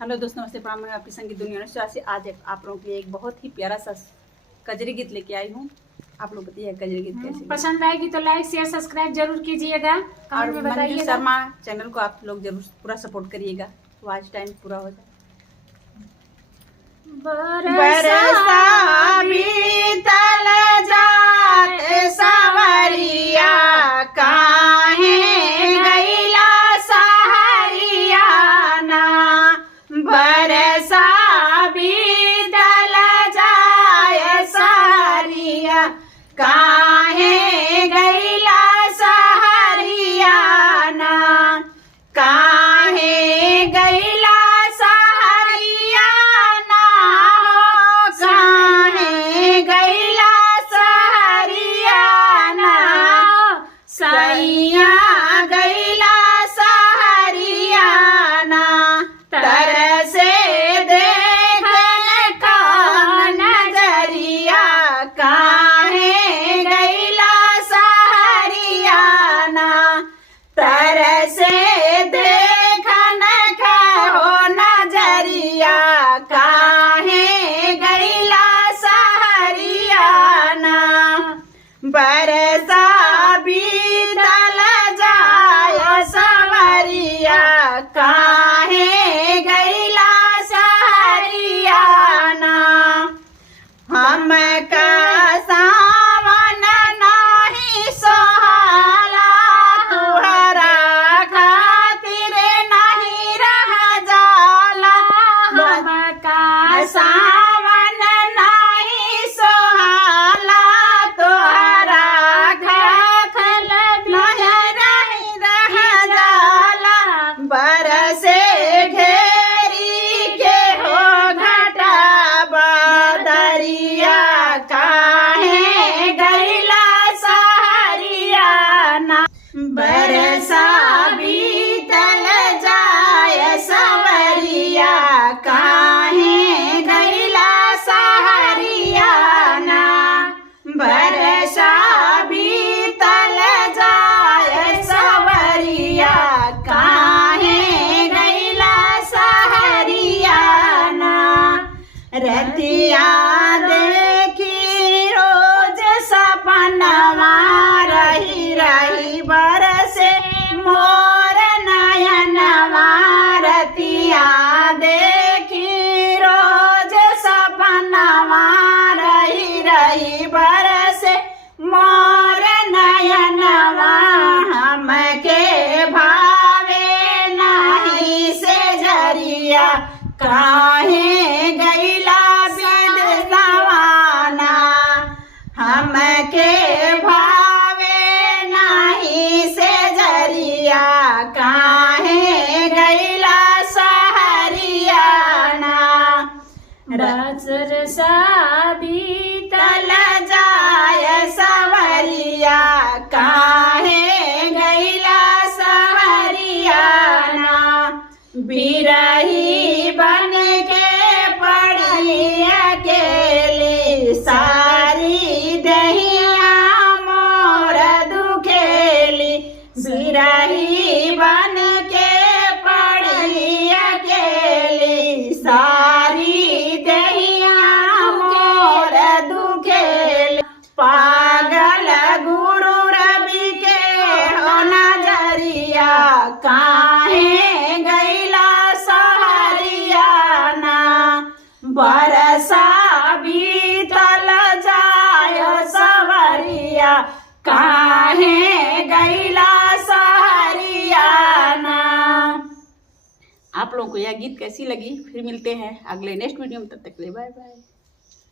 Hello दोस्तों, नमस्ते, प्रणाम। मैं आपकी संगीत दुनिया से आज आप लोगों के लिए एक बहुत ही प्यारा सा कजरी गीत लेके आई हूँ। आप लोग बताइए कजरी गीत कैसे पसंद आएगी तो लाइक शेयर सब्सक्राइब जरूर कीजिएगा और मंजू शर्मा चैनल को आप लोग जरूर पूरा सपोर्ट करिएगा। तो आज टाइम पूरा हो जाए। बरसा बीतल जात सवरिया काहे गईला सहरिया ना। बरसा बीतल जाय सहरिया काहे गईला सहरिया ना। काहे गईला सहरिया ना हो। काहे गईला सहरिया ना। सैया गईला सहरिया ना। तरसे देखन का नजरिया काहे गईला सहरिया ना। तरसे देखन का हो नजरिया काहे गईला सहरिया ना। बरसा बीतल जाय सवरिया काहे गईला सहरिया ना। हमका सावन नाही सोहाला तुहरा खातिर नहीं रह जाला। हमका सावन नहीं सोहाला तुहरा खातिर नहीं रह जाला। बरसे घेरी के हो घटा बदरिया काहे गईला सहरिया ना। बरसा बीतल जाय सवरिया काहे गईला सहरिया ना। बरसा बीतल जाय सवरिया काहे गईला सहरिया ना। रतिया देखी रोज सपनवा रही रही बरसे मोर नयनवा। रतिया देखी रोज सपनवा रही रही बरसे मोर नयनवा। हमके भावे नहीं से जरिया काहे गईला बिदसवाना। हमके भावे नहीं से जरिया काहे गईला सहरिया ना। रसरसा बीतल जाय सवरिया काहे गईला सहरिया ना। बिरही बन के पड़ी अकेली सारी दहिया मोर दुखेली। बिरही बन के पड़ी अकेली सारी दहिया मोर दुखेली। पागल गुरु रवि के हो नजरिया काहे गईला सहरिया ना। बरसा बीतल जाय सवरिया काहे गईला सहरिया ना। आप लोगों को यह गीत कैसी लगी? फिर मिलते हैं अगले नेक्स्ट वीडियो में। तब तक के लिए बाय बाय।